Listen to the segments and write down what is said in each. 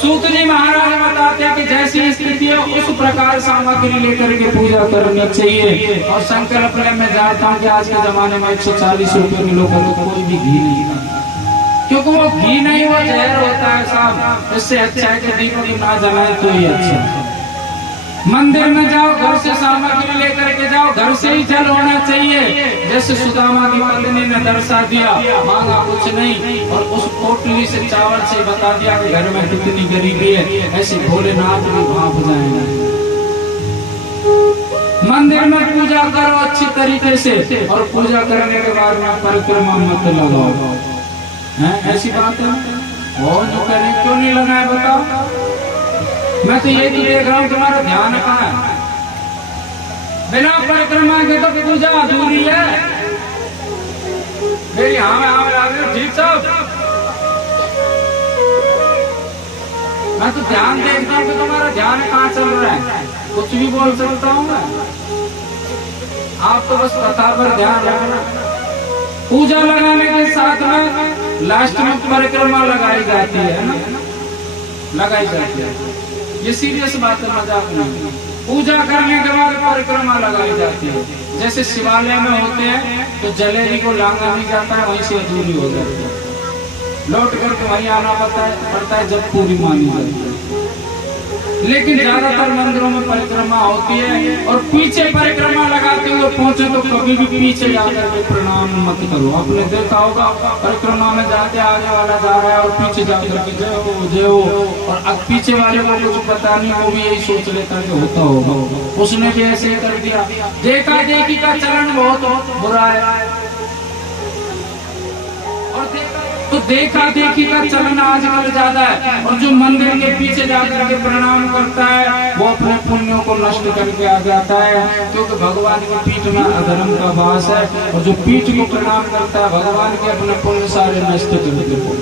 सूत जी महाराज बताते हैं कि जैसी स्थिति है उस प्रकार सामग्री लेकर के पूजा करनी चाहिए। और संकल्प में जाता हूँ कि आज के जमाने में 140 रुपए किलो का तो कोई भी घी नहीं खाता, क्योंकि वो घी नहीं, वो जहर होता है साहब। इससे अच्छा है कि दीपक ना जलाए तो ही अच्छा है। मंदिर में जाओ, घर से सामग्री लेकर के जाओ, घर से ही जल होना चाहिए। जैसे सुदामा की पत्नी ने दर्शा दिया, मांगा कुछ नहीं और उस पोटली से चावल से बता दिया कि घर में कितनी गरीबी है। ऐसे भोलेनाथ भी भाप जाएंगे। मंदिर में पूजा करो अच्छी तरीके से, और पूजा करने के बाद में परिक्रमा मत लगाओ। ऐसी बात है और जो करें क्यों नहीं लगाए बताओ। मैं तो ये भी देख रहा हूँ तुम्हारा ध्यान कहाँ है। बिना परिक्रमा के तो पूजा अधूरी है। मेरी हाँ ठीक साहब, मैं तो ध्यान देखता हूँ कि तुम्हारा ध्यान कहाँ चल रहा है। कुछ भी बोल सकता हूँ मैं, आप तो बस कथा पर ध्यान रखना। पूजा लगाने के साथ में लास्ट में परिक्रमा लगाई जाती है ना, लगाई जाती है। ये सीरियस बात है, मजाक नहीं। पूजा करने के बाद परिक्रमा लगाई जाती है। जैसे शिवालय में होते हैं तो जलेबी को लांगा नहीं जाता है, वहीं से अधूरी हो जाती है। लौट करके वहीं आना पड़ता है जब पूरी मानी जाती है। लेकिन ज्यादातर मंदिरों में परिक्रमा होती है, और पीछे परिक्रमा लगाते हुए पहुंचे तो कभी भी पीछे जाकर के प्रणाम मत करो। आपने देखा होगा परिक्रमा में जाते आगे वाला जा रहा है और पीछे जाकर के जय हो, और अब पीछे वाले को कुछ पता नहीं, वो भी यही सोच लेता है कि होता होगा। उसने भी ऐसे ही कर दिया। देखा देखी का चलन बहुत बुरा है, तो देखा देखी का चलन आजकल ज्यादा है। और जो मंदिर के पीछे जाकर के प्रणाम करता है वो अपने पुण्यों को नष्ट करके आ जाता है, क्योंकि भगवान की पीठ में अधर्म का वास है। और जो पीठ को प्रणाम करता है भगवान के अपने पुण्य सारे नष्ट कर देते हैं।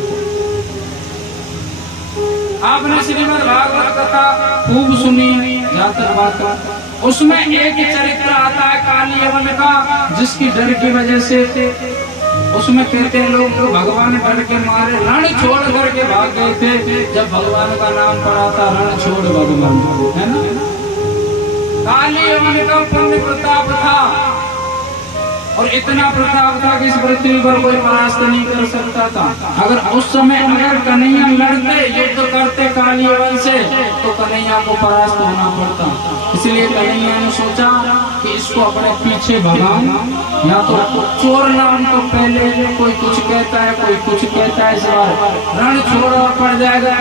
आपने श्रीमद् भागवत कथा खूब सुनी, जातर बात उसमें एक चरित्र आता है काली यवन का, जिसकी डर की वजह से उसमें कहते हैं लोग तो भगवान डर के मारे रण छोड़ करके भाग गए थे। जब भगवान का नाम पड़ा था रण छोड़ भगवान, है ना। काली यवन का पुण्य प्रताप था, और इतना प्रताप था कि इस पृथ्वी पर कोई परास्त नहीं कर सकता था। अगर उस समय अगर कन्हैया लड़ते युद्ध करते काली यवन से तो कन्हैया को परास्त होना पड़ता। इसलिए कन्हैया ने सोचा कि इसको अपने पीछे भगाऊं, या तो चोर नाम तो पहले कोई कुछ कहता है कोई कुछ कहता है, इस बार रण छोड़ना पड़ जाएगा।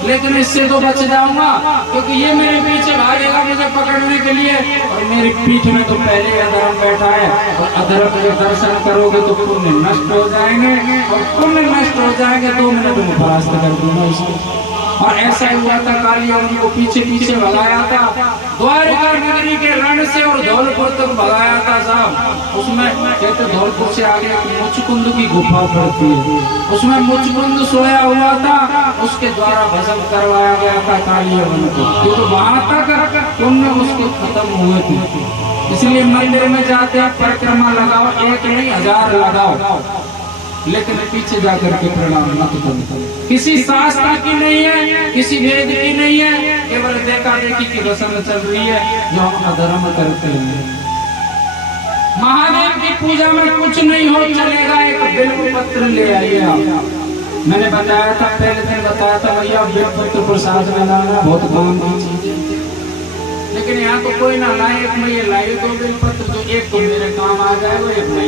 लेकिन इससे तो बच जाऊंगा, क्योंकि ये मेरे पीछे भागेगा मुझे पकड़ने के लिए, और मेरी पीठ में तो पहले अधर्म बैठा है। और अधर्म के दर्शन करोगे तो पुण्य नष्ट हो जाएंगे, और पुण्य नष्ट हो जाएंगे तो मैं तुम्हें परास्त कर दूंगा इसको। और ऐसा ही हुआ था, काली यवन को पीछे पीछे भगाया था, द्वारिका नगरी के रण से और धौलपुर तक भगाया था साहब। उसमें कहते धौलपुर से आगे मुचकुंद की गुफा पड़ती है, उसमें मुचकुंद सोया हुआ था, उसके द्वारा भस्म करवाया गया था काली यवन को, क्योंकि वहां तक पुण्य उसके खत्म हुए थे। इसलिए मंदिर में जाते हैं परिक्रमा लगाओ, एक नहीं 1000 लगाओ, लेकिन पीछे जाकर के प्रणाम मत करो। किसी शास्त्र की नहीं है, किसी वेद की नहीं है, केवल देखा देखी की रस्म चल रही है जो हम अधर्म करते हैं। महादेव की पूजा में कुछ नहीं हो चलेगा, एक बिल्व पत्र ले आइए आप। मैंने बताया था पहले दिन बताया था भैया बिल्व पत्र प्रसाद में लाना बहुत काम की चीज है, लेकिन यहाँ तो कोई ना लाए। एक मैं ये लाइए तो बिल्व पत्र, तो एक तो मेरे काम आ जाएगा, एक मैं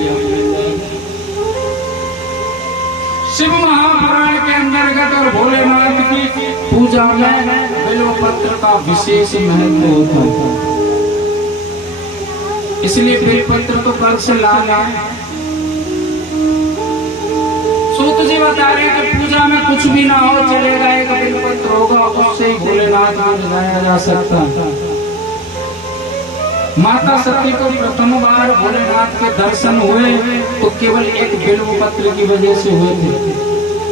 शिव महापुराण के अंतर्गत और भोलेनाथ की पूजा में बिल्व पत्र का विशेष महत्व होता है। इसलिए बिल्व पत्र तो कल से लाना है। सूत जी बता रहे हैं कि पूजा में कुछ भी ना हो चलेगा, एक बिल्व पत्र होगा, उससे ही भोलेनाथ को जगाया जा सकता है। माता सती को प्रथम बार भोलेनाथ के दर्शन हुए तो केवल एक बिल्व पत्र की वजह से हुए थे।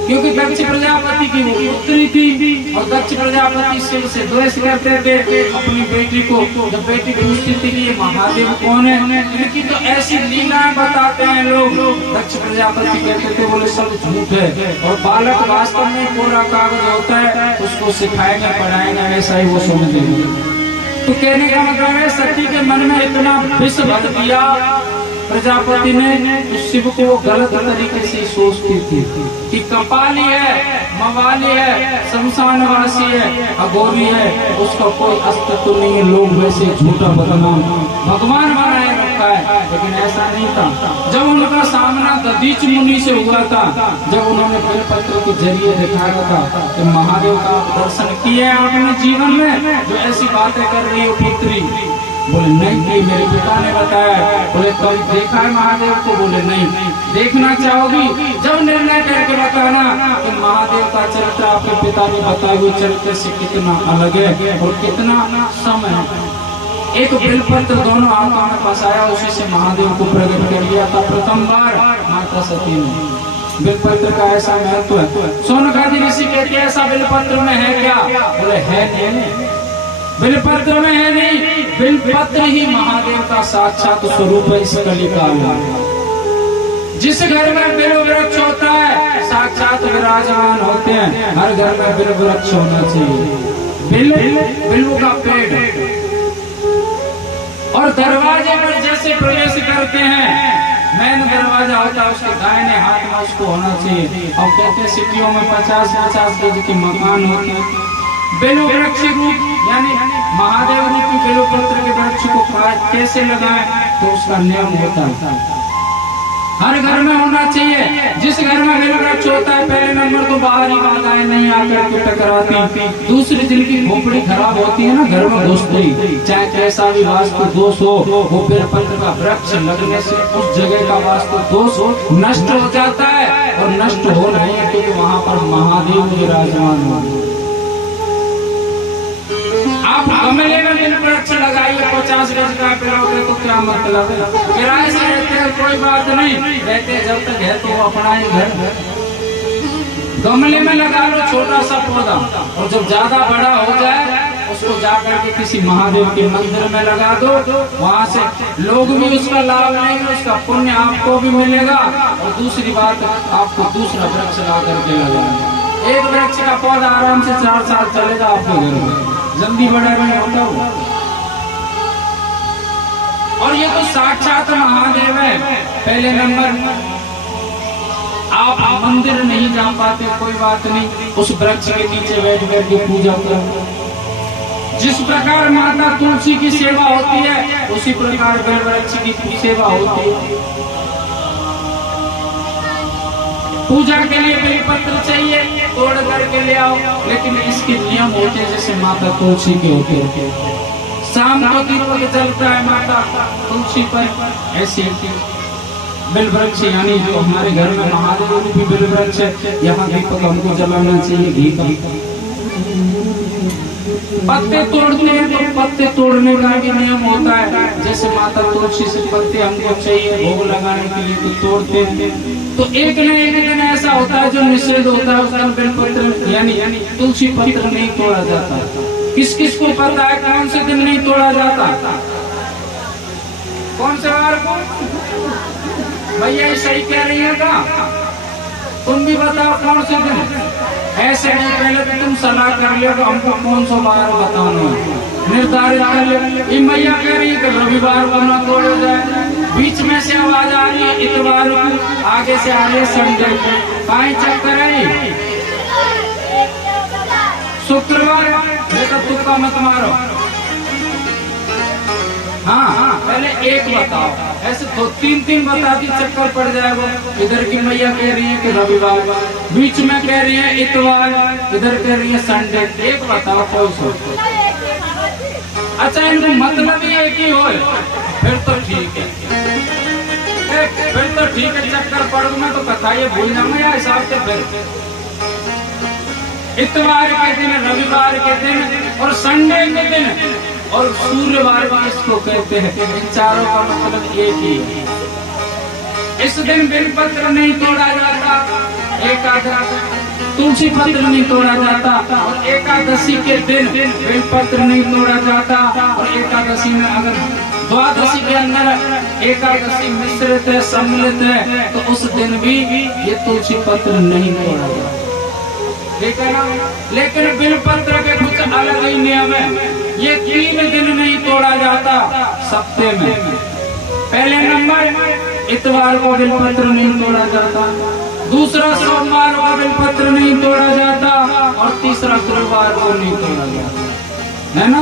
क्योंकि दक्ष प्रजापति की वो पुत्री थी और दक्ष प्रजापति शिव से द्वेष करते थे अपनी बेटी को। जब बेटी पूछती थी कि ये महादेव कौन है, इनकी तो ऐसी लीलाएं बताते हैं लोग। दक्ष प्रजापति कहते थे बोले सब झूठ है और बालक वास्तव में कोरा कागज होता है, उसको सिखाएंगे पढ़ाएंगे ऐसा ही वो समझ लेंगे। तो कहने का मतलब है सती के मन में इतना विष भर दिया प्रजापति ने, शिव को वो गलत तरीके से सोचती थी कि कपाली है, मवाली है, शमशानवासी है, अघोरी है, उसका कोई अस्तित्व नहीं है। लोग वैसे झूठा बदनाम भगवान बनाए रखा है, लेकिन ऐसा नहीं था। जब उनका सामना दधीच मुनि से हुआ था, जब उन्होंने बेलपत्र के जरिए दिखाया था कि महादेव का दर्शन किया आपने जीवन में, जो ऐसी बातें कर रही हो पुत्री, बोले नहीं मेरे पिता ने बताया। बोले कभी देखा है महादेव को? बोले नहीं। देखना चाहोगी? जब निर्णय करके बताना कि महादेव का चरित्र आपके पिता ने बताए हुए चरित्र से कितना अलग है और कितना समय है। एक बेलपत्र दोनों हाथों में फंसाया, उसी से महादेव को प्रकट कर दिया था प्रथम बार माता सती ने। बेलपत्र का ऐसा महत्व है। सोनकादि ऋषि कहते हैं ऐसा बेलपत्र में है क्या? बोले है नहीं, बेलपत्र में है नहीं, बेलपत्र ही महादेव का साक्षात स्वरूप है इस कलिकाल में। जिस घर में बेल वृक्ष होता है साक्षात विराजमान होते हैं, हर घर में बेल वृक्ष होना चाहिए। बिल्व का पेड़ और दरवाजे पर जैसे प्रवेश करते हैं, मेन दरवाजा होता है उसके दाहिने हाथ में उसको होना चाहिए। और कहते हैं सिटियों में 50-50 गज के मकान होते हैं। बेल वृक्ष रूप यानी महादेव रूपी बेलपत्र के वृक्ष को कैसे लगाएं, तो उसका नियम होता है हर घर में होना चाहिए। जिस घर में बेल वृक्ष होता है पहले नंबर तो बाहरी बाधाएं नहीं आकर के टकराती। दूसरी जिनकी खोपड़ी खराब होती है ना घर में घुसती, चाहे कैसा भी वास्तु दोष हो, वो बेलपत्र का वृक्ष लगने से उस जगह का वास्तु दोष नष्ट हो जाता है। और नष्ट हो नहीं है क्योंकि वहाँ पर महादेव विराजमान हो। आप गमले में बेल वृक्ष लगाइए 50 गज का पेड़ तो क्या मतलब है? किराए से रहते हैं कोई बात नहीं, रहते जब तक है तो अपना ही घर। गमले में लगा लो छोटा सा पौधा, और जब ज्यादा बड़ा हो जाए उसको जाकर के किसी महादेव के मंदिर में लगा दो। वहाँ से लोग भी उसका लाभ लेंगे, उसका पुण्य आपको भी मिलेगा। और दूसरी बात आपको दूसरा वृक्ष ला करके लगाएंगे। एक वृक्ष का पौधा आराम से 4 साल चलेगा आपके घर में, जल्दी बड़ा नहीं होता वो। और ये तो साक्षात महादेव है। पहले नंबर आप मंदिर नहीं जा पाते कोई बात नहीं, उस वृक्ष के नीचे बैठ कर के पूजा करो। जिस प्रकार माता तुलसी की सेवा होती है उसी प्रकार बेल वृक्ष की सेवा होती है। पूजा के लिए बेलपत्र चाहिए, तोड़ करके ले आओ, लेकिन इसके नियम होते हैं जैसे माता तुलसी के होते हैं। शाम को दीपक जलता है माता तुलसी पर, ऐसे बेल वृक्ष यानी जो हमारे घर में महादेव रूपी बेल वृक्ष है, यहाँ दीपक हमको जलाना चाहिए घी का। पत्ते तोड़ते हैं तो पत्ते तोड़ने का भी नियम होता है, जैसे माता तुलसी से पत्ते हमको चाहिए भोग लगाने के लिए तो तोड़ते हैं। तो एक न एक दिन ऐसा होता है जो निषेध होता है, उस दिन बेलपत्र यानी तुलसी पत्र नहीं तोड़ा जाता। किस किस को पता है कौन से दिन नहीं तोड़ा जाता? कौन से वार को? भैया सही कह रही है का? तुम भी बताओ कौन से दिन? ऐसे नहीं, पहले तो तुम सलाह कर लियो तो हमको कौन सा बार बताना है, निर्धारित कर लियो। ये मैया कह रही है कि रविवार को ना तोड़ा जाए, बीच में से आवाज आ रही है इतवार को, आगे से आ रही है संडे को। काई चक्कर है? शुक्रवार बेटा तुक्का मत मारो। हाँ पहले एक बताओ, ऐसे तो 3 बताती चक्कर पड़ जाएगा। इधर की मैया कह रही है कि रविवार, बीच में कह रही है इतवार, इधर कह रही है संडे। एक बताओ कोई सोचो। अच्छा इनको मतलब ही एक ही हो, फिर तो ठीक है, फिर तो ठीक है। चक्कर पड़ में तो कथा ये भूल जाऊंगा या हिसाब से। फिर इतवार के दिन, रविवार के दिन और संडे के दिन और सूर्यवार भी इसको कहते हैं। इन चारों का मतलब एक ही है। इस दिन बेलपत्र नहीं तोड़ा जाता। एक आधा तुलसी पत्र नहीं तोड़ा जाता, और एकादशी के दिन बेलपत्र नहीं तोड़ा जाता, और एकादशी में अगर द्वादशी के अंदर एकादशी मिश्रित है, सम्मिलित है, तो उस दिन भी ये तुलसी पत्र नहीं तोड़ा जाता, ठीक है ना। लेकिन बेलपत्र के कुछ अलग ही नियम है। ये 3 दिन नहीं तोड़ा जाता सप्ताह में। पहले नंबर इतवार को बेलपत्र नहीं तोड़ा जाता, दूसरा सोमवार को बेलपत्र नहीं तोड़ा जाता, और तीसरा गुरुवार को नहीं तोड़ा जाता, है ना।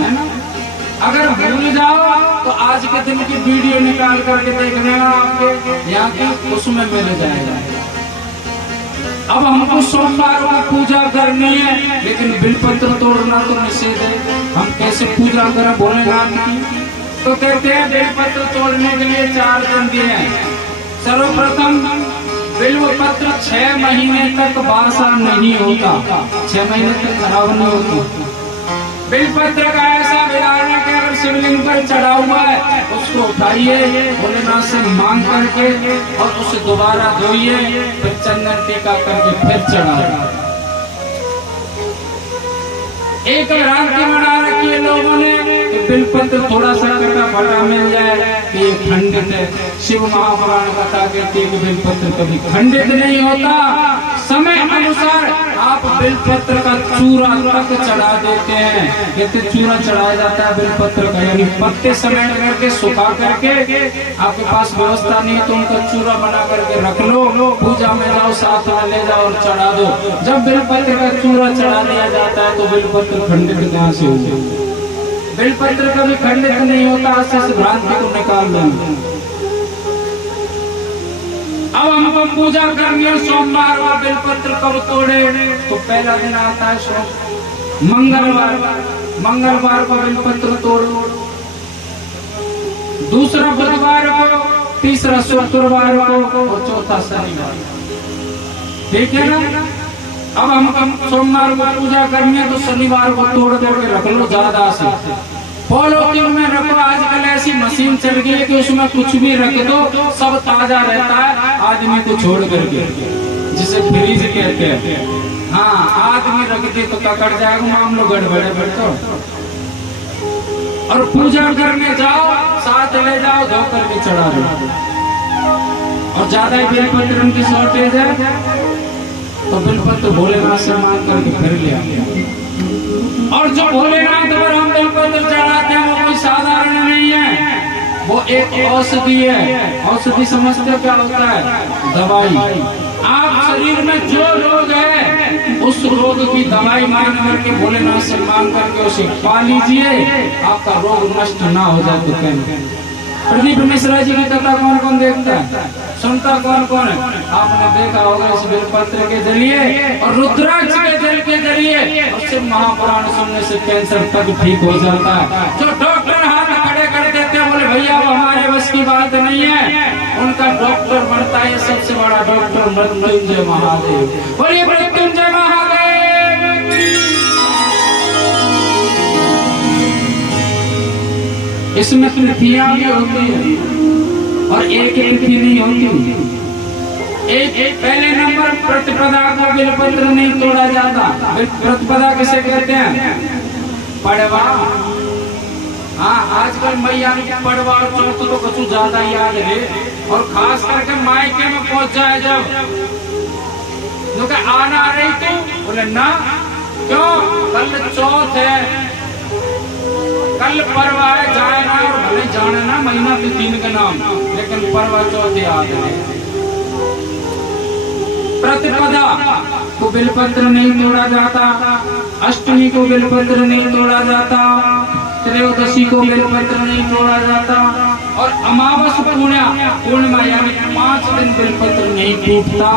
अगर भूल जाओ तो आज के दिन की वीडियो निकाल करके देख लेना, आपके यहाँ की उसमें मिल जाएगा। अब हमको सोमवार को पूजा करनी है, लेकिन बेलपत्र तोड़ना तो निषेध है। हम कैसे पूजा करें भोलेनाथ की? तो कहते हैं बेलपत्र तोड़ने के लिए 4 दिन दिए हैं। सर्वप्रथम बेलपत्र 6 महीने तक बासा नहीं होता, 6 महीने तक खराब नहीं होती। बेलपत्र का ऐसा विधान है कि अगर शिवलिंग पर चढ़ा हुआ है उसको उठाइए, भोलेनाथ से मांग करके, और उसे दोबारा धोइए, फिर चंदन टीका करके फिर चढ़ाइए। एक भ्रांति बना रखी है लोगों ने कि बेलपत्र थोड़ा सा कटा फटा मिल जाए कि ये खंडित है। शिव महापुराण बता कहते हैं कि बेलपत्र कभी खंडित नहीं होता। समय अनुसार आप बेलपत्र का चूरा तक चढ़ा देते हैं। कहते चूरा चढ़ाया जाता है बेलपत्र का, यानी पत्ते समेट करके सुखा करके, आपके पास व्यवस्था नहीं है तो उनका चूरा बना करके रख लो, पूजा में जाओ, साथ में ले जाओ और चढ़ा दो। जब बेलपत्र का चूरा चढ़ा दिया जाता है तो बेलपत्र खंडित कहाँ से हो? बेलपत्र कभी खंडित नहीं होता। इस भ्रांति को निकाल देंगे। अब हमको पूजा करनी है सोमवार को। बेलपत्र कब तोड़े? तो पहला दिन आता है मंगलवार। मंगलवार को बेलपत्र तोड़ो, दूसरा बुधवार को, तीसरा शुक्रवार को, और चौथा शनिवार। ठीक है ना। अब हम सोमवार को पूजा करनी है तो शनिवार को तोड़ के रख लो ज्यादा से। पॉलिथीन में रखो। आजकल ऐसी मशीन चल गई है कि उसमें कुछ भी रख दो, सब ताजा रहता है आदमी को छोड़ करके, जिसे फ्रीज कहते हैं। हाँ, आदमी रख दे तो ककड़ जाएगा, मामलो गड़बड़े बैठो। और पूजा करने जाओ, साथ ले जाओ, धो करके चढ़ा दो। और ज्यादा ही बेलपत्र की शॉर्टेज है तो बेलपत्र भोलेनाथ से मांग करके फिर ले आए। और जो भोलेनाथ पर हम बेलपत्र चढ़ाते हैं वो कोई साधारण नहीं है, वो एक औषधि है। औषधि समझते हो क्या होता है? दवाई। आप शरीर में जो रोग है उस रोग की दवाई मान करके भोलेनाथ से मांग करके उसे पा लीजिए, आपका रोग नष्ट ना हो जाए। तो कहें प्रदीप मिश्रा जी की कथा कौन कौन देखता है, सुनता कौन कौन है? आपने देखा होगा इस बेलपत्र के जरिए और रुद्राक्ष के जल के जरिए, उससे महापुराण सुनने से कैंसर तक ठीक हो जाता है। जो डॉक्टर हाथ खड़े कर देते हैं, बोले भैया वो हमारे बस की बात नहीं है, उनका डॉक्टर बनता है सबसे बड़ा डॉक्टर मृत्युंजय महादेव। बोलिए मृत्युंजय महादेव। इसमें तिथियां भी होती है और एक तिथि नहीं होती। एक पहले नंबर प्रतिपदा को बेलपत्र नहीं तोड़ा जाता। प्रतिपदा किसे कहते हैं? पड़वा। हाँ, आजकल मैया पड़वा और चौथ तो कुछ ज्यादा याद है, और खास करके मायके में पहुंच जाए जब, जो कि आना रही तो बोले ना, क्यों? कल चौथ है, कल परवा है, जाए ना, और भले जाने ना, महीना तो 3 का नाम, लेकिन परवा चौथ याद है। प्रतिपदा को बेलपत्र नहीं तोड़ा जाता, अष्टमी को बेलपत्र नहीं तोड़ा जाता, त्रयोदशी को बेलपत्र नहीं तोड़ा जाता, और अमावस पूर्णिमा यानी 5 दिन बेलपत्र नहीं टूटता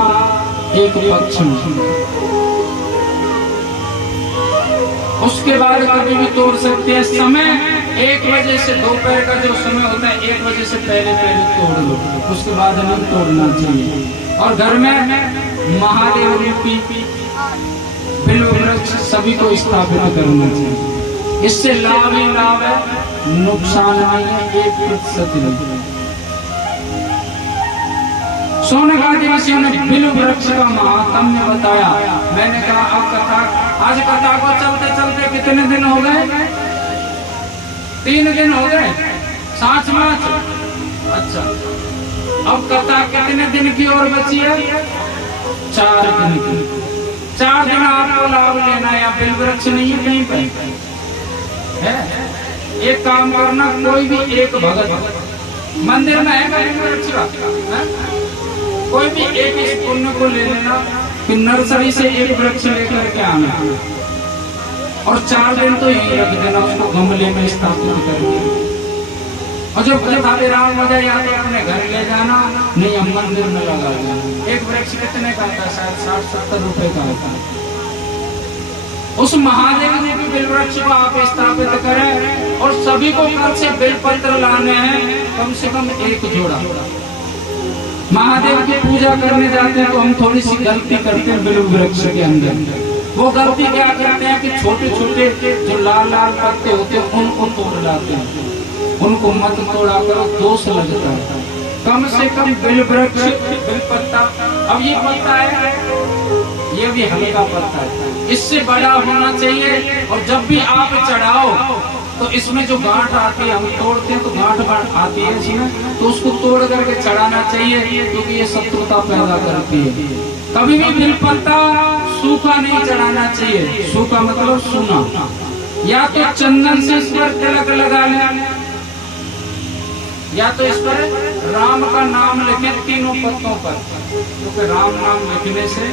एक पक्ष में। उसके बाद कभी भी तोड़ सकते हैं। समय 1 बजे से दोपहर का जो समय होता है, 1 बजे से पहले तोड़ लो, उसके बाद नहीं तोड़ना चाहिए। और घर में महादेव रूपी बिल्व वृक्ष सभी को स्थापित करना चाहिए। इससे लाभ ही लाभ है, नुकसान नहीं है 1% नहीं। शौनकादि ऋषियों ने बिल्व वृक्ष का महात्म्य बताया। मैंने कहा अब कथा, आज कथा को चलते चलते कितने दिन हो गए? 3 दिन हो गए, साँच माच। अच्छा, अब कथा कितने दिन की और बची है? 4 दिन की। 4 दिन आपको लाभ लेना है। या बिल्व वृक्ष नहीं है कहीं पर है? एक काम करना, कोई भी एक भगत मंदिर में है बिल्व वृक्ष का, कोई भी एक इस पुण्य को ले लेना कि नर्सरी से एक वृक्ष लेकर के आना और 4 दिन तो यही रख देना, उसको गमले में स्थापित करके। और जब खाते राम मजा या तो अपने घर ले जाना, नहीं हम मंदिर में लगा देना। एक वृक्ष कितने का आता है? शायद 60-70 रुपए का होता है। उस महादेव जी के बिल्व वृक्ष को आप स्थापित करें और सभी को कल से बेलपत्र लाने हैं, कम से कम 1 जोड़ा। महादेव की पूजा करने जाते हैं तो हम थोड़ी सी गलती करते हैं बिल्व वृक्ष के अंदर। वो गलती क्या करते हैं कि छोटे छोटे जो लाल लाल पत्ते होते हैं उनको तोड़ लाते हैं। उनको मत तोड़ा करो, दोष लगता है। कम से कम बिल्व वृक्ष, बिल्व पत्ता, अब ये पत्ता है, ये भी हल्का पत्ता है, इससे बड़ा होना चाहिए। और जब भी आप चढ़ाओ तो इसमें जो गांठ आती है, हम तोड़ते हैं तो गांठ आती है इसमें, तो उसको तोड़ करके चढ़ाना चाहिए, क्योंकि ये शत्रुता पैदा करती है। कभी भी बिल्व पत्ता सूखा नहीं चढ़ाना चाहिए। सूखा मतलब सूना। या तो चंदन से इस पर तिलक लगा लें, या तो इस पर राम का नाम लिखें 3 पत्तों पर, क्योंकि राम नाम लिखने से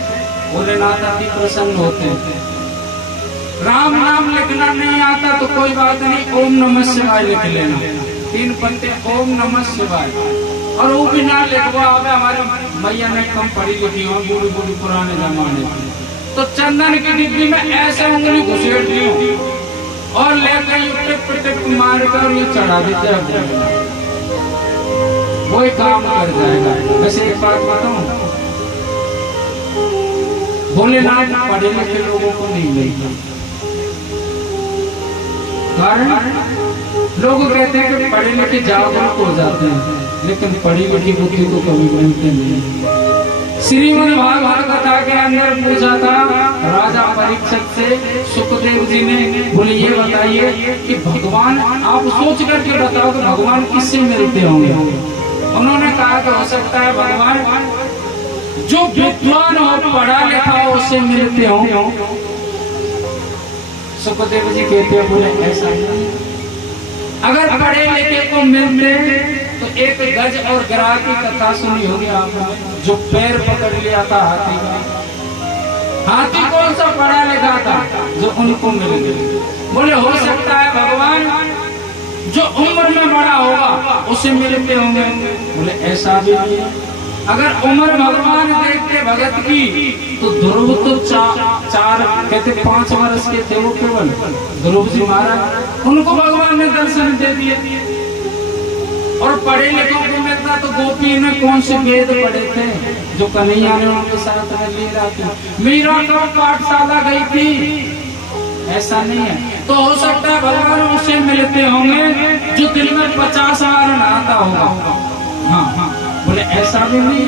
भोलेनाथ अति प्रसन्न होते हैं। राम नाम लिखना नहीं आता तो कोई बात नहीं, ओम नमः शिवाय लिख लेना। 3 पत्ते ओम नमः शिवाय। और वो भी ना लिखवा आवे, हमारे मैया ने कम पढ़ी लिखी हो, बूढ़ी बूढ़ी पुराने जमाने की, तो चंदन की डिब्बी में ऐसे उंगली घुसेड़ दी और लेकर टिप टिप मार कर ये चढ़ा देते हैं, वही काम कर जाएगा। वैसे एक बात बताऊं, भोलेनाथ पढ़े लिखे लोगों को नहीं मिलता। कारण लोग कहते हैं कि पढ़े लिखे जागरूक हो जाते हैं, लेकिन पढ़ी लिखी बुद्धि को कभी मिलते नहीं। श्रीमद् भागवत कथा के अंदर पूछा था राजा परीक्षित से सुखदेव जी ने, बोले ये बताइए कि भगवान, आप सोच करके बताओ कि भगवान किससे मिलते होंगे? उन्होंने कहा कि हो सकता है भगवान जो विद्वान हो, पढ़ा लिखा हो, उससे मिलते हो। सुखदेव जी कहते हैं, बोले ऐसा नहीं, अगर पढ़े लिखे को मिलते तो एक गज और गिराह की कथा सुनी होगी आपने, जो पैर पकड़ लिया था हाथी का। हाथी कौन सा पढ़ा लिखा था जो उनको मिल गए? बोले हो सकता है भगवान जो उम्र में बड़ा होगा उसे मिलते होंगे। बोले ऐसा भी नहीं, अगर उम्र भगवान देखते भगत की तो ध्रुव तो 4 कहते 5 वर्ष के थे वो, केवल ध्रुव जी महाराज, उनको भगवान ने दर्शन दे दिए। और पढ़े लिखों को मिलता तो गोपी ने कौन से वेद पढ़े थे जो कन्हैया ने उनके साथ में लीला की? मीरा तो पाठशाला गई थी, ऐसा नहीं है। तो हो सकता है भगवान उनसे मिलते होंगे जो दिन में 50 बार नहाता होगा। हाँ, बोले ऐसा भी नहीं,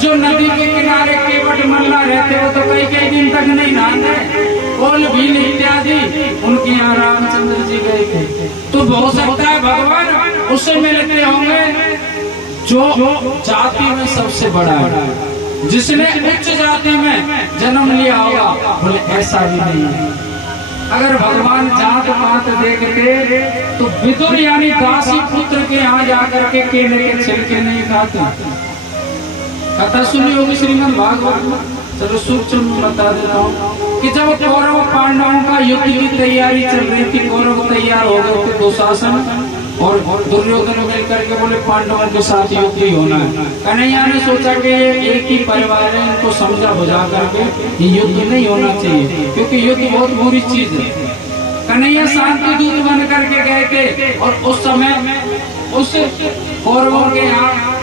जो नदी के किनारे केवट मल्ला रहते हो तो कई दिन तक नहीं नहाते, कोल भील इत्यादि उनके यहाँ रामचंद्र जी गए थे। तो हो सकता है भगवान उससे मिलते होंगे जो जाति में सबसे बड़ा है, जिसने उच्च जाति में जन्म लिया होगा। बोले ऐसा भी नहीं है, अगर भगवान जात पात देखते तो विदुर यानी दासी पुत्र के यहाँ जाकर के केले के छिलके नहीं खाते। कथा सुनी होगी श्रीमद् भागवत में, चलो सूक्ष्म बता देता हूँ कि जब कौरव पांडवों का युद्ध की तैयारी चल रही थी, कौरव तैयार हो गए थे, दुशासन और दुर्योधन मिलकर के बोले पांडवों के साथ युद्ध ही होना है। कन्हैया ने सोचा कि ये एक ही परिवार है, इनको समझा बुझा करके ये युद्ध नहीं होना चाहिए, क्योंकि युद्ध बहुत बुरी चीज है। कन्हैया शांति दूत बन करके गए थे और उस समय उस कौरवों के यहाँ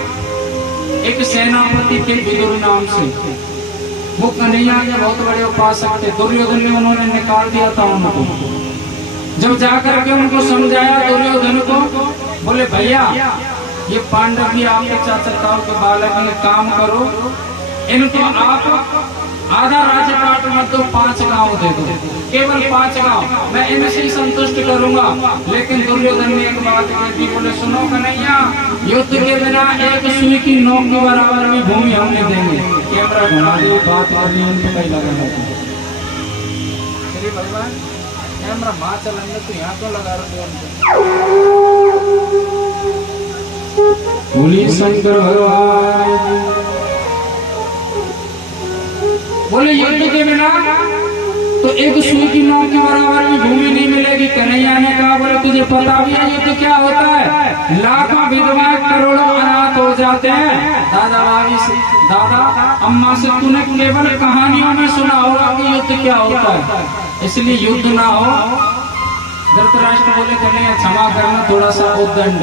एक सेनापति थे विदुर नाम से, वो कन्हैया के बहुत बड़े उपासक थे। दुर्योधन ने उन्होंने निकाल दिया था उनको। जब जाकर के उनको समझाया दुर्योधन को, बोले भैया ये पांडव भी आपके चाचा ताऊ के बालक ने, काम करो, इनको आप आधा राज्य काट मत दो, 5 गांव दे दो, केवल 5 गांव, मैं इनसे ही संतुष्ट करूंगा। लेकिन दुर्योधन ने एक बात कह दी, बोले सुनो कन्हैया, युद्ध के बिना एक सुई की नोक के बराबर भी भूमि हम नहीं देंगे। कैमरा घुमा दे, बात करनी उनको कहीं लगा भगवान, कैमरा माँ चलेंगे तो यहाँ तो लगा रहे। बोलिए शंकर भगवान। बोले युद्ध के बिना तो एक सुई की नोक के बराबर भी भूमि नहीं मिलेगी। कन्हैया ने कहा, बोले तुझे पता भी है युद्ध क्या होता है? लाखों विधवाएं करोड़ों अनाथ हो जाते हैं। दादा भाभी से, दादा अम्मा से तूने केवल कहानियों में सुना होगा कि युद्ध क्या होता है, इसलिए युद्ध ना हो। धृतराष्ट्र बोले कन्हैया क्षमा करना, थोड़ा सा उद्दंड,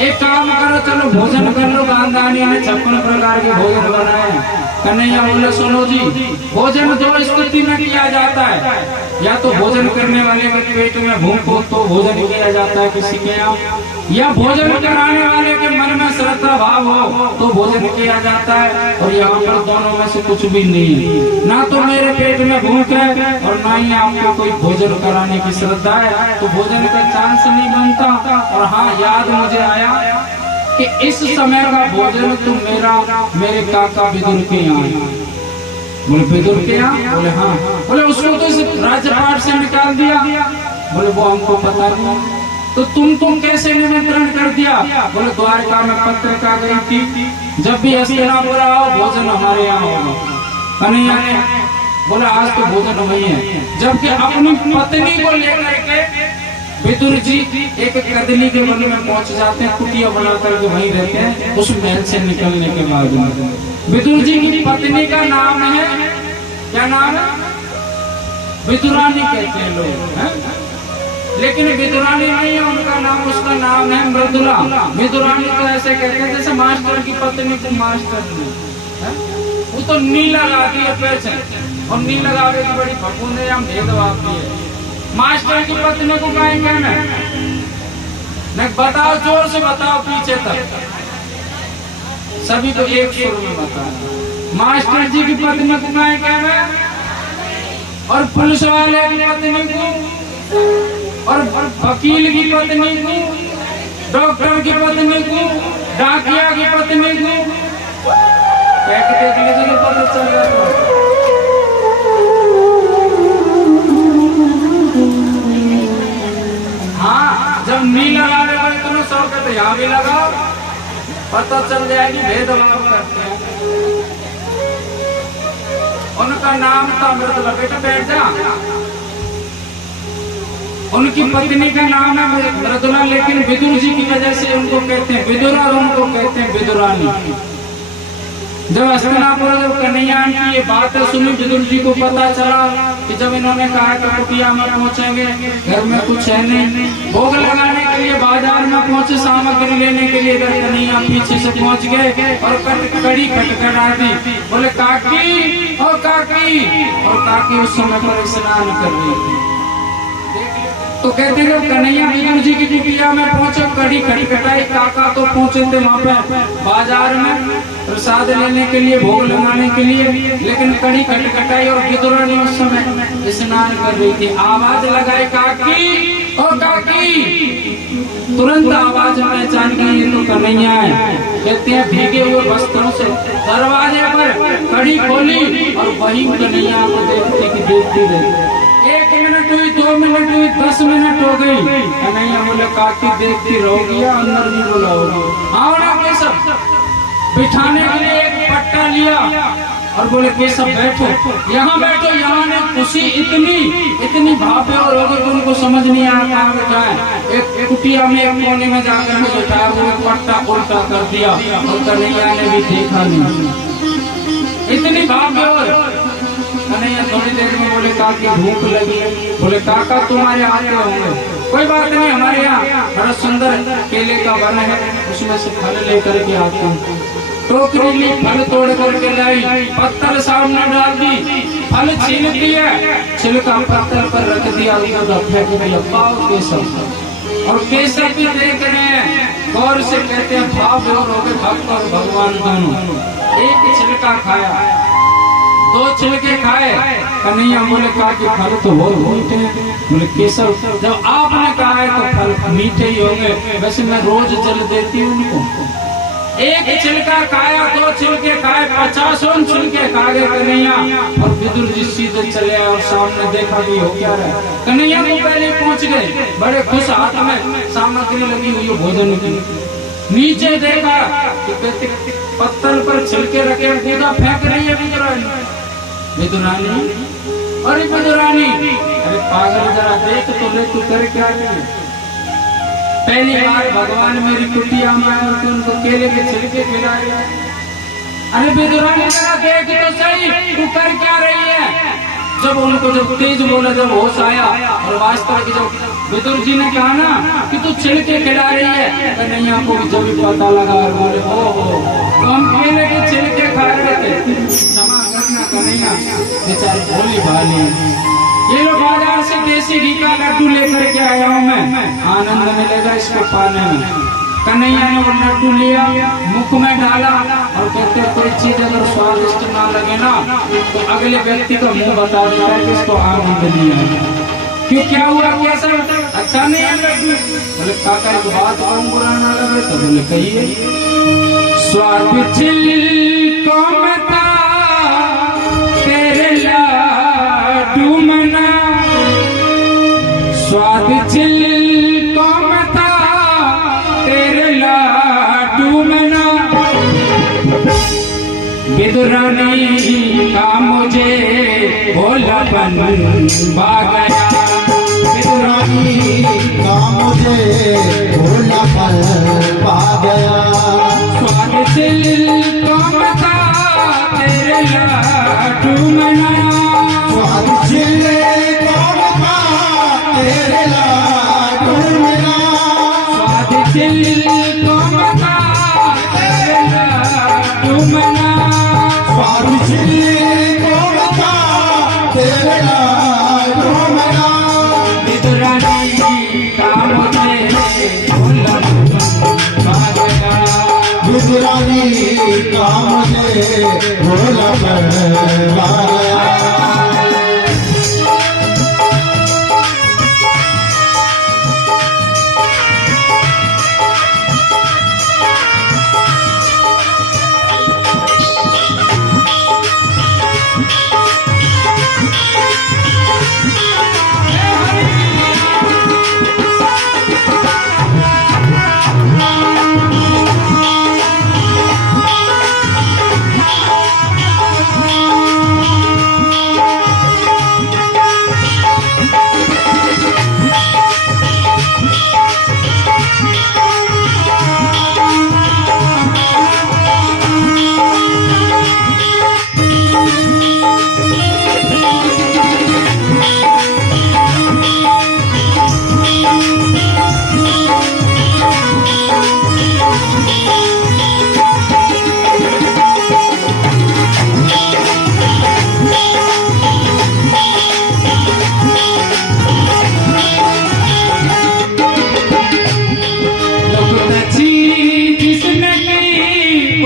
एक काम करो, चलो भोजन कर लो। गांधारी ने 56 प्रकार के भोजन बनाए। कन्हैया बोले सुनो जी, भोजन 2 स्थिति में किया जाता है, या तो भोजन करने वाले के पेट में भूख हो तो भोजन किया जाता है किसी के यहाँ, या भोजन कराने वाले के मन में श्रद्धा भाव हो तो भोजन किया जाता है। और यहाँ पर दोनों में से कुछ भी नहीं है, ना तो मेरे पेट में भूख है और ना ही आपको कोई भोजन कराने की श्रद्धा है, तो भोजन का चांस नहीं बनता। और हाँ, याद मुझे आया कि इस समय का भोजन तो मेरे काका विदुर के यहाँ है। बोले विदुर के यहाँ? बोले हाँ। बोले उसको तो इस राजपाट से निकाल दिया? बोले वो हमको पता नहीं। तो तुम कैसे निमंत्रण कर दिया? बोले द्वारका में पत्रिका गई थी, जब भी हस्तिनापुर आओ भोजन हमारे यहाँ होगा। कन्हैया ने बोला आज तो भोजन वही है, जबकि अपनी पत्नी को लेकर के विदुर जी एक कदली के वन में पहुंच जाते हैं, कुटिया बना करके वहीं रहते हैं। उस महल से निकलने के बाद विदुर जी की पत्नी का नाम है, क्या नाम है? विदुरानी कहते हैं लोग, लेकिन विदुरानी नहीं है उनका नाम, उसका नाम है मृदुला। विदुरानी तो ऐसे कहते हैं जैसे मास्टर की पत्नी को मास्टर नहीं, वो तो नी लगाती है पैसे, और नी लगावे की बड़ी फपूंद है, हम भेदभाव की है। मास्टर की पत्नी को कहीं कहना नहीं, बताओ जोर से बताओ पीछे तक, सभी तो एक सुर में बताओ। मास्टर जी की पत्नी को कहीं कहना, और पुलिस वाले की पत्नी को, और वकील की पत्नी को, डॉक्टर की पत्नी को, डाकिया की पत्नी को, देख लीजिए पता चल जाता। हाँ, जब नी लगा रहे तो शौक है, यहाँ भी लगाओ, पता चल जाएगी भेदभाव करते हैं। उनका नाम था मृदुला, बेटा बैठ जा। उनकी पत्नी का नाम है मृदुला, लेकिन विदुर जी की वजह से उनको कहते हैं विदुर और उनको कहते हैं विदुरानी। जब हस्तिनापुर जब कन्हैया की ये बात सुनी, विदुर जी को पता चला कि जब इन्होंने कहा कि कुटिया में पहुंचेंगे, घर में कुछ है नहीं, भोग लगाने के लिए बाजार में पहुंचे, सामग्री लेने के लिए कन्हैया पीछे से पहुंच गए और कड़ी खटखटा दी। बोले काकी, और काकी, और काकी उस समय पर स्नान कर रही थी। तो कहते जब कन्हैया विदुर जी की कुटिया में पहुंचे, कड़ी खटखटाई, काका तो पहुंचे थे वहाँ पे बाजार में प्रसाद लेने के लिए, भोग लगाने के लिए, लेकिन कड़ी खटखटाई और विदुरानी उस समय स्नान कर रही थी। आवाज लगाई काकी, ओ काकी, तुरंत आवाज पहचान गई ये तो कन्हैया है। कहते हैं भीगे हुए वस्त्रों से दरवाजे पर कड़ी खोली और वही कन्हैया को देखती रहती। 1 मिनट हुई, 2 मिनट हुई, 10 मिनट हो गई, कन्हैया बोले काकी देखती रहोगी या अंदर भी बुलाओगी? आओ ना केशव, बिठाने के लिए एक पट्टा लिया और बोले केशव बैठो, यहाँ बैठो। यहाँ ने खुशी इतनी भापे और हो गई, उनको समझ नहीं आया कहाँ बैठाए। एक कुटिया में एक कोने में जाकर के बैठाया, वो पट्टा उल्टा कर दिया और कन्हैया ने भी देखा नहीं, इतनी भापे और। कन्हैया थोड़ी देर में बोले काकी भूख लगी है। बोले काका तुम्हारे आते होंगे, कोई बात नहीं, हमारे यहाँ बड़ा सुंदर केले का वन है, उसमें से फल लेकर के आते हैं। टोकरी ली, फल तोड़ करके लाई, पत्थर सामने डाल दी, फल छीन दिया, छिलका पत्थर पर रख दिया, फेंक दिया। पाओ केशव, और केशव भी देख रहे हैं, गौर से कहते हैं भाव विभोर हो गए भक्त और भगवान दोनों। एक छिलका खाया, 2 छिलके खाए, कन्हैया बोले कहा कि फल तो बहुत मीठे हैं। बोले केसर, जब आपने कहा है तो फल मीठे ही होंगे, वैसे मैं रोज जल देती हूँ उनको। एक छिलका खाया, 2 छिलके खाए, 50 छिलके खा गए कन्हैया। और विदुर जी सीधे चले आए और सामने देखा कि हो क्या रहा है। कन्हैया को पहले पहुंच गए, बड़े खुश, हाथ में सामग्री लगी हुई भोजन की। नीचे देखा तो कहते पत्थर पर छिलके रखे, कूदा फेंक रही है विदुरानी। अरे विदुरानी, अरे पागल जरा देख तो ले, तू कर क्या रही है। पहली बार भगवान मेरी कुटिया में आए और उनको केले के छिलके खिलाए। अरे विदुरानी जरा देख तो सही, तू कर क्या रही है। जब तेज बोला, जब होश आया और वास्तव की जब विदुर जी ने कहा ना कि तू छिलके खिला रही है, कन्हैया को भी जब पता लगा और बोले हो तो हम केले के छिलके खा रहे थे, क्षमा करना कन्हैया, बेचारी भोली भाली। ये लो बाजार से देसी घी का लड्डू लेकर के आया हूँ मैं, आनंद मिलेगा इसको पाने में। कन्हैया ने वो लड्डू लिया, मुख में डाला और कहते कोई चीज अगर स्वादिष्ट ना लगे ना तो अगले व्यक्ति का मुंह बता देता है कि इसको आनंद नहीं आया। क्यों, क्या हुआ, कैसा, अच्छा नहीं है लड्डू। बोले काका एक बात और बुरा ना लगे तो बोले कहिए। स्वाद छिलकों में था तेरे लाडू मना, स्वाद छिलकों में था तेरे लाडू मना। विदुरानी का मुझे भोलापन पा गया, विदुरानी का मुझे भोलापन पा गया। स्वाद छिलकों में था तेरे लाडू मना, स्वाद छिलकों में था तेरे लाडू मना, स्वाद छिलकों में था तेरे लाडू मना, स्वाद छिलकों में था तेरे लाडू मना। विदुरानी का मुझे भोलापन पा गया, विदुरानी का मुझे भोलापन पा गया।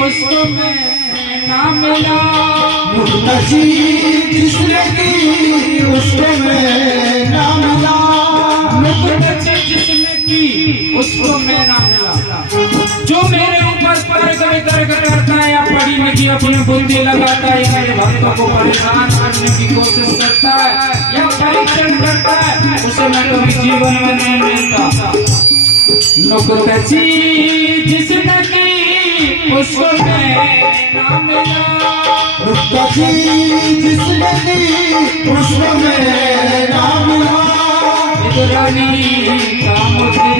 उसको मैं ना मिला, मुर्तजी जिसने की उसको मैं ना मिला, मुर्तजी जिसने की उसको मैं ना मिला। जो मेरे ऊपर तर्क करता है या पढ़ी लिखी अपनी बुद्धि लगाता है, मेरे भक्तों को परेशान करने की कोशिश करता है या परीक्षण करता है, उसे मैं कभी जीवन में नहीं मिलता। मुर्तजी जिसने की उसको मैं ना मिला, मुर्तजी जिसने की उसको मैं ना मिला। विदुरानी का मुझे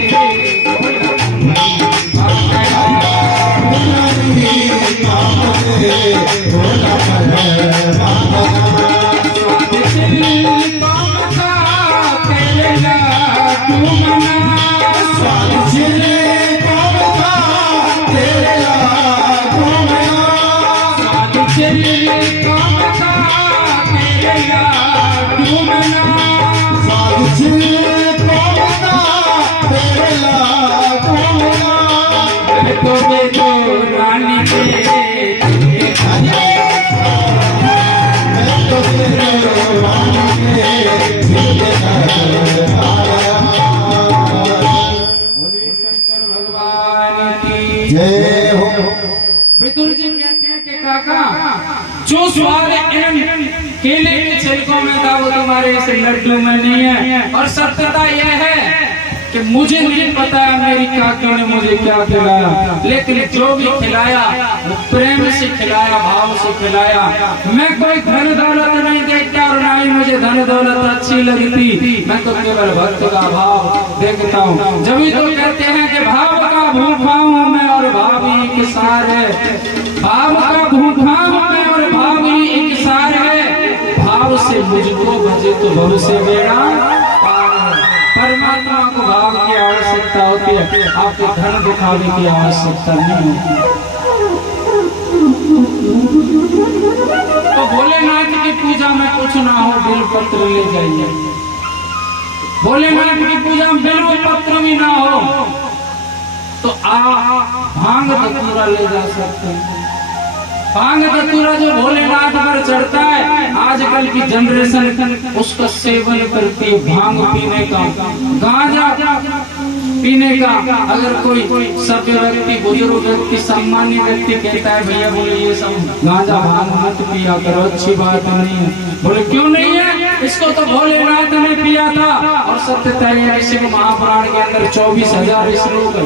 तो बेटो रानी के शंकर भगवान की जय हो। विदुर जी कहते हैं कि काका जो स्वाद एम केले के छिलकों में था वो तुम्हारे इस लड्डू में नहीं है। और सत्यता यह है कि मुझे नहीं पता मेरी काकी ने मुझे क्या खिलाया, लेकिन जो भी खिलाया वो प्रेम से खिलाया, भाव से खिलाया। मैं कोई धन दौलत नहीं देखता और ना ही मुझे धन दौलत अच्छी लगती, मैं तो केवल भक्त का भाव देखता हूँ। जब तो कहते हैं कि भाव का भूखा हूँ मैं और भाव ही एक सार है, भाव का भूखा हूँ मैं और भाव ही एक सार है। भाव से मुझको भजे तो भव से बेड़ा पार है। परमात्मा को भाव की आवश्यकता होती है, आपको धन दिखावे की आवश्यकता नहीं होती। तो भोलेनाथ की पूजा में कुछ ना हो बिल पत्र ले जाइए, भोलेनाथ की पूजा में बिल पत्र भी ना हो तो आप भांग धतूरा ले जा सकते हैं। भांग धतूरा जो भोलेनाथ पर चढ़ता है, आजकल की जनरेशन उसका सेवन करती है, भांग पीने का, गांजा पीने का। अगर कोई सभ्य व्यक्ति, बुजुर्ग व्यक्ति, सम्मान्य व्यक्ति कहता है भैया बोले ये सब गांजा भांग मत पिया करो, अच्छी बात नहीं है। बोले क्यों नहीं है? इसको तो भोलेनाथ ने पिया था। और सत्यता है शिव महापुराण के अंदर 24,000 श्लोक है,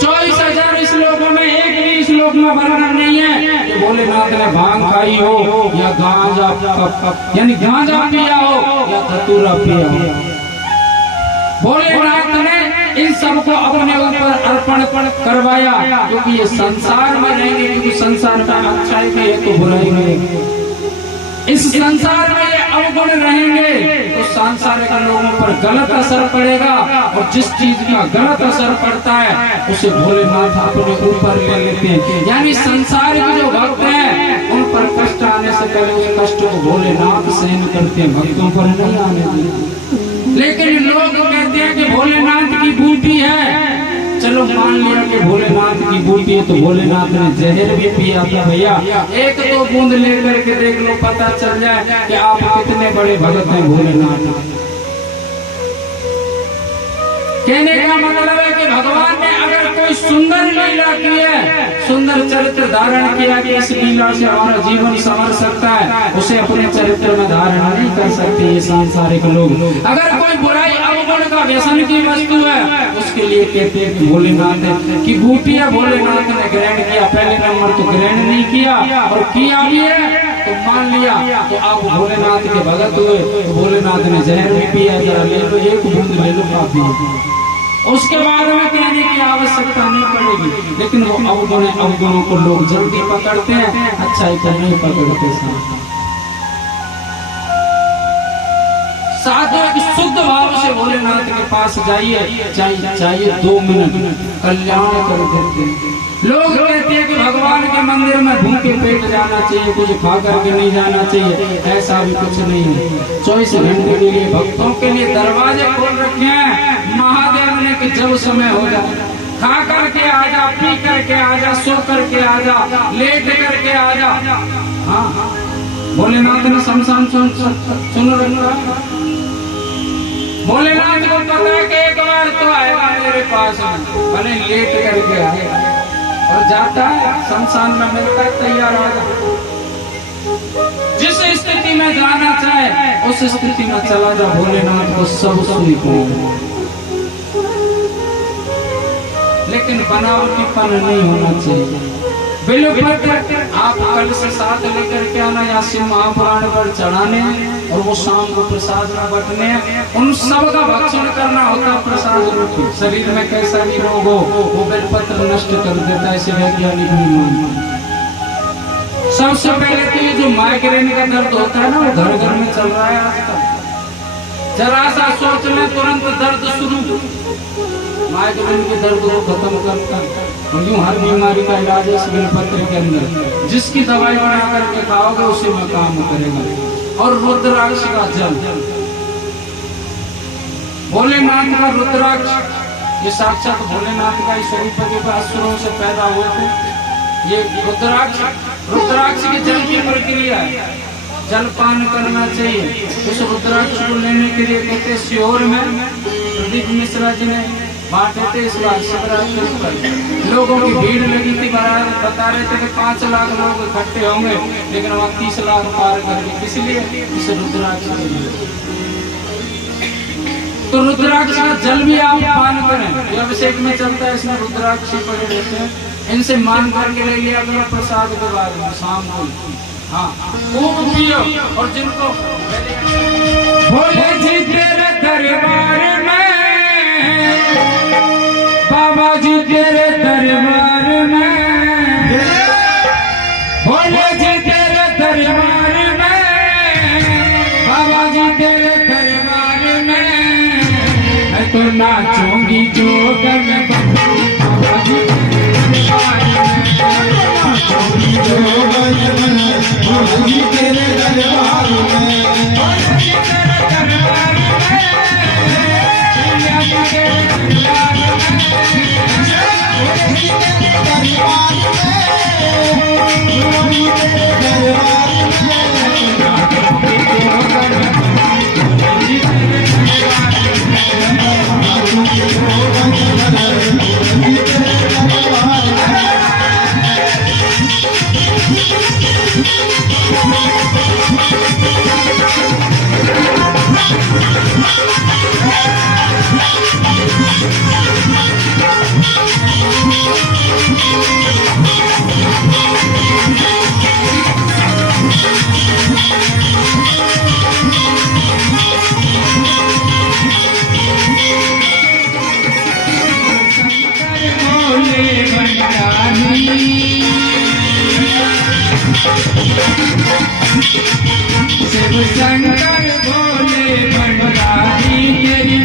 24,000 श्लोकों में एक भी श्लोक में वर्णन नहीं है कि भोलेनाथ ने भांग खाई हो या गांजा यानी गांजा पिया हो या धतूरा पिया हो। भोलेनाथ ने इन सबको अपने ऊपर अर्पण करवाया, क्योंकि ये संसार में रहेंगे, क्योंकि संसार का अच्छाई भी है तो बुराई भी है। इस संसार में ये अवगुण रहेंगे तो सांसारिक लोगों पर गलत असर पड़ेगा, और जिस चीज का गलत असर पड़ता है उसे भोलेनाथ अपने ऊपर ले लेते हैं। यानी संसारिक जो भक्त हैं उन पर कष्ट आने से पहले उस कष्ट को भोलेनाथ सहन करते हैं, भक्तों पर नहीं आने देते। लेकिन लोग कहते हैं कि भोलेनाथ की बूटी है, चलो मान लिया कि भोलेनाथ की बूटी है तो भोलेनाथ ने जहर भी पिया था भैया, एक दो बूंद लेकर के देख लो, पता चल जाए कि आप कितने बड़े भगत हैं भोलेनाथ। कहने का मतलब है कि भगवान ने अगर कोई सुंदर लीला की है, सुंदर चरित्र धारण किया कि इस लीला से हमारा जीवन संवर सकता है, उसे अपने चरित्र में धारण नहीं कर सकते ये सांसारिक लोग। अगर कोई बुराई अवगुण का व्यसन की वस्तु है, उसके लिए कहते हैं कि भोलेनाथ की बूटी है, भोलेनाथ ने ग्रहण किया। पहले नंबर तो ग्रहण नहीं किया, और किया भी है तो मान लिया तो आप भोलेनाथ के भगत हुए। तो भोलेनाथ ने जहर भी पिया, जरा ले लो, एक बूंद ले लो, काफी। उसके बाद में कहने की आवश्यकता नहीं पड़ेगी। लेकिन वो अवगुणों को लोग जल्दी पकड़ते हैं, अच्छाई को नहीं पकड़ते। साधु एक शुद्ध भाव से भोलेनाथ के पास जाइए, चाहिए 2 मिनट, कल्याण कर देते हैं। लोग कहते हैं कि भगवान के मंदिर में भूखे पेट जाना चाहिए, कुछ खा करके नहीं जाना चाहिए, ऐसा भी कुछ नहीं है। 24 घंटे के लिए भक्तों के लिए दरवाजे खोल रखे हैं महादेव ने कि जब समय हो जाए खा करके आजा, पी करके आजा, सो करके आजा, लेट करके आजा। हाँ, भोलेनाथ ने शमशान सुन रखा। भोलेनाथ को पता है कि एक बार तो आएगा मेरे पास, भले लेट करके आएगा, और जाता है शमशान में, मिलता है, तैयार हो जाता। जिस स्थिति में जाना चाहे उस स्थिति में चला जा, भोलेनाथ को सब स्वीकार। लेकिन बनावटीपन नहीं होना चाहिए। बिल्कुल आप कल से साथ लेकर के आना, या शिव महापुराण पर चढ़ाने, और वो शाम को प्रसाद में बटने, उन सब का भक्षण करना होता है प्रसाद रूपी। शरीर में कैसा भी रोग हो वो बेलपत्र नष्ट कर देता है, इसे वैज्ञानिक भी मानते हैं। सबसे पहले तो ये जो माइग्रेन का दर्द होता है ना, वो घर घर में चल रहा है आजकल। जरा सा सोच ले, तुरंत दर्द शुरू। माइग्रेन के दर्द को खत्म करता है, और यूं हर बीमारी का इलाज है इस बेलपत्र के अंदर। जिसकी दवाई बना करके खाओगे उसी में काम करेगा। और रुद्राक्ष का जल, भोलेनाथ का रुद्राक्ष ये साक्षात भोलेनाथ का ही स्वरूप है, जो असुरों से पैदा हुए थे। ये रुद्राक्ष की जल की प्रक्रिया है, जल पान करना चाहिए। उस रुद्राक्ष को लेने के लिए कहते सीहोर में प्रदीप मिश्रा जी ने बांटे थे। इस बार शिवरात्रि पर लोगों की भीड़ लगी थी, बता रहे थे कि 5 लाख लोग इकट्ठे होंगे, लेकिन वहाँ 30 लाख पार कर गए। इसलिए इस रुद्राक्ष के लिए तो रुद्राक्ष का जल भी आप पान करें। ये अभिषेक में चलता है, इसमें रुद्राक्ष पड़े रहते हैं, इनसे मान करके ले लिया करो प्रसाद के बाद में शाम को। हाँ, खूब पियो। और जिनको भोले जी तेरे दरबार में, बाबा जी तेरे दरबार में, भोले जी तेरे दरबार में, बाबा जी तेरे दरबार में, मैं तो नाचूंगी जोगन बाबा जी तेरे दरबार में, बाबा जी तेरे दरबार शिव शंकर भोले भंडारी तेरी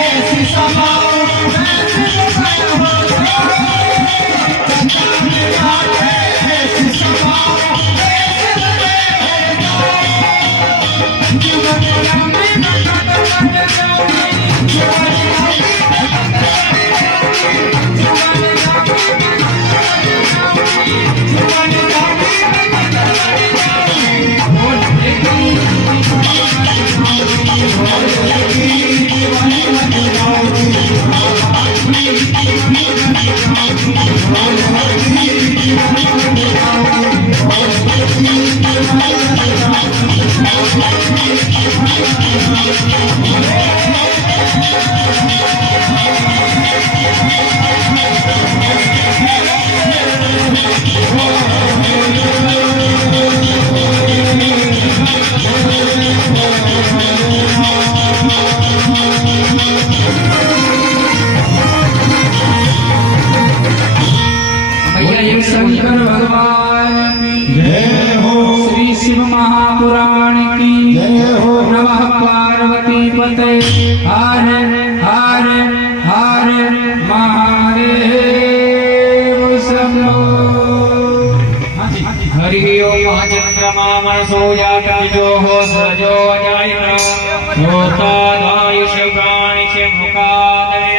ऐसी सभा शंकर भगवान की जय हो श्री शिव महापुराण की जय हो नमः पार्वती पते हर हर हर महादेव शंभो। हरि ओम चंद्रमा मनसो जातो हो सजो जायनो होतादायुष प्राणि च मुखादविरायतो।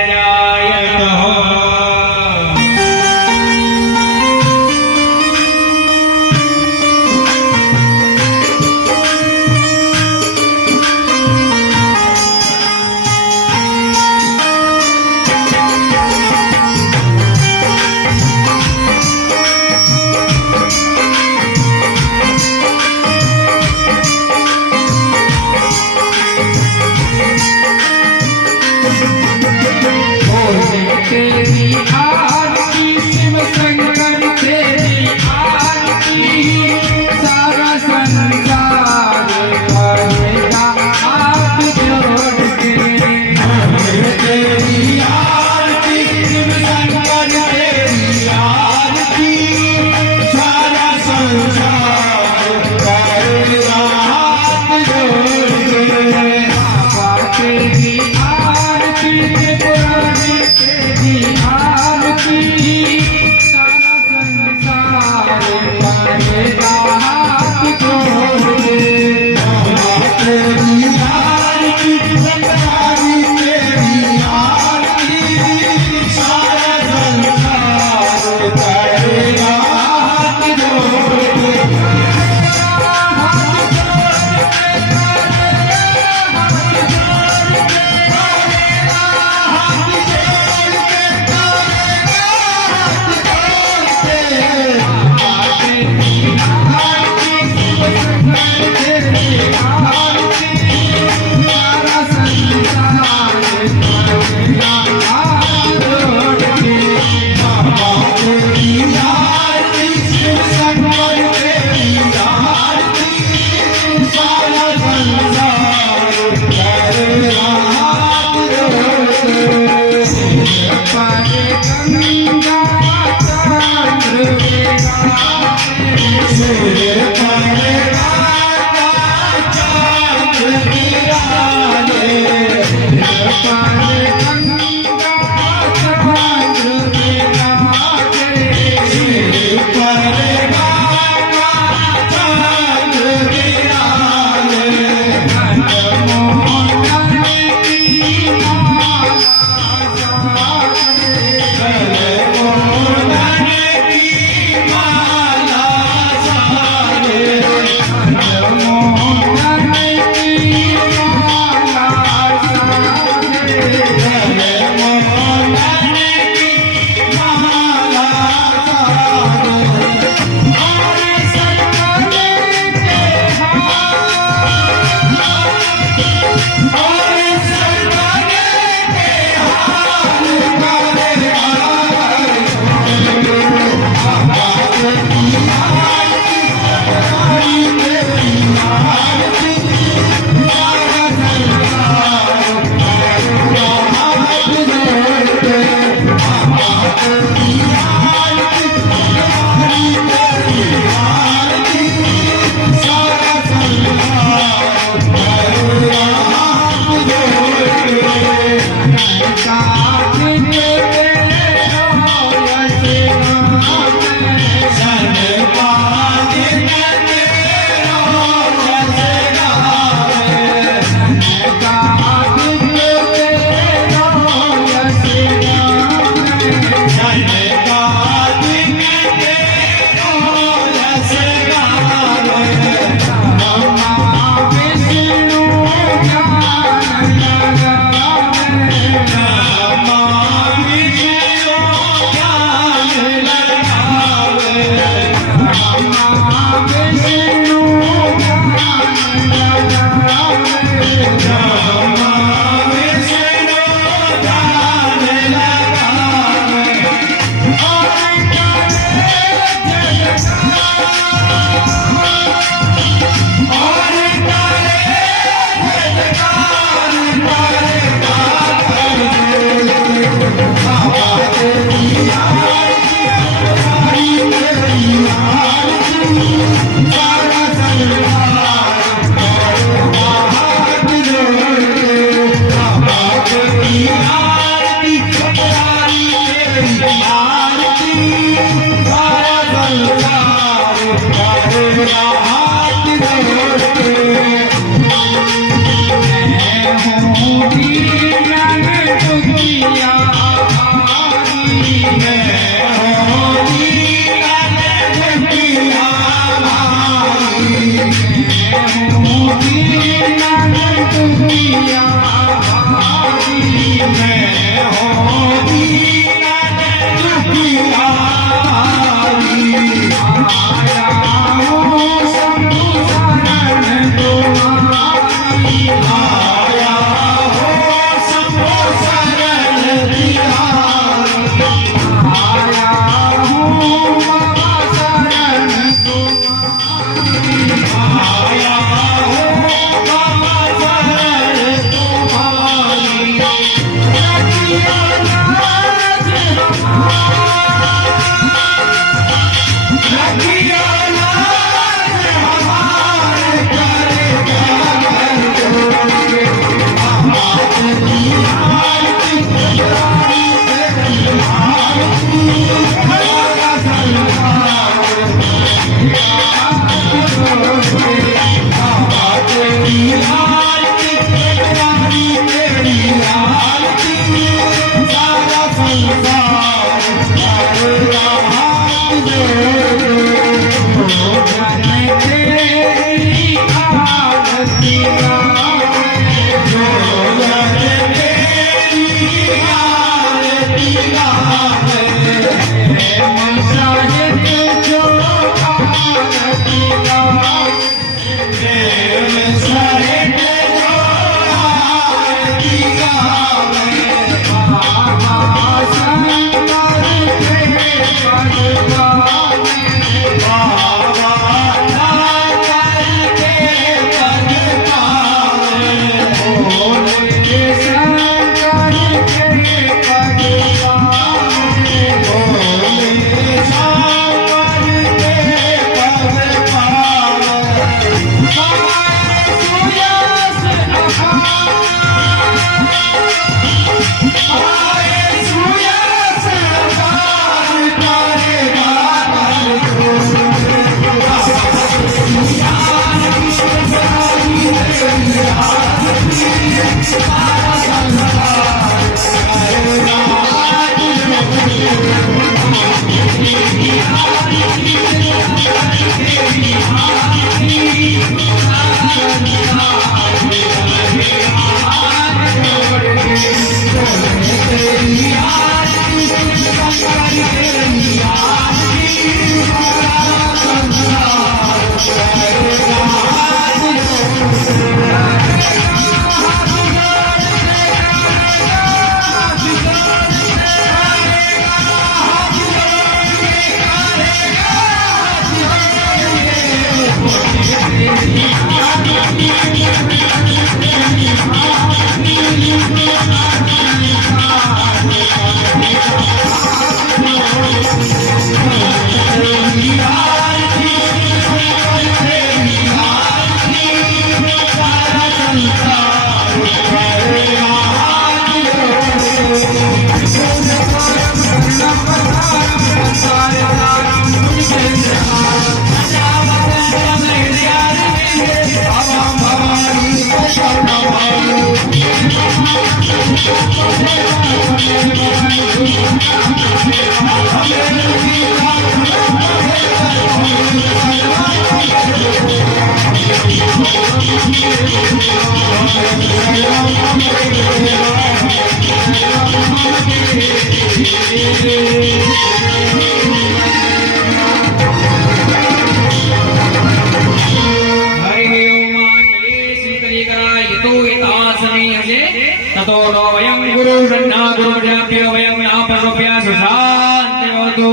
ततो नो वयं गुरु शरणा गुरुभ्यो वयं नापरोप्या सुशान्तिवतु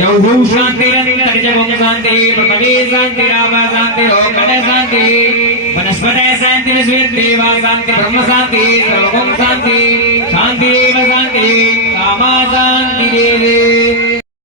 जौहु शान्तिरन्तर्जगं शान्ति पृथ्वी शान्तिराव शान्ति लोकने शान्ति वनस्पते शान्ति विश्वेदेवा शान्ति ब्रह्म शान्ति सर्वं शान्ति शान्तिरेव शान्ति कामा शान्तिरेव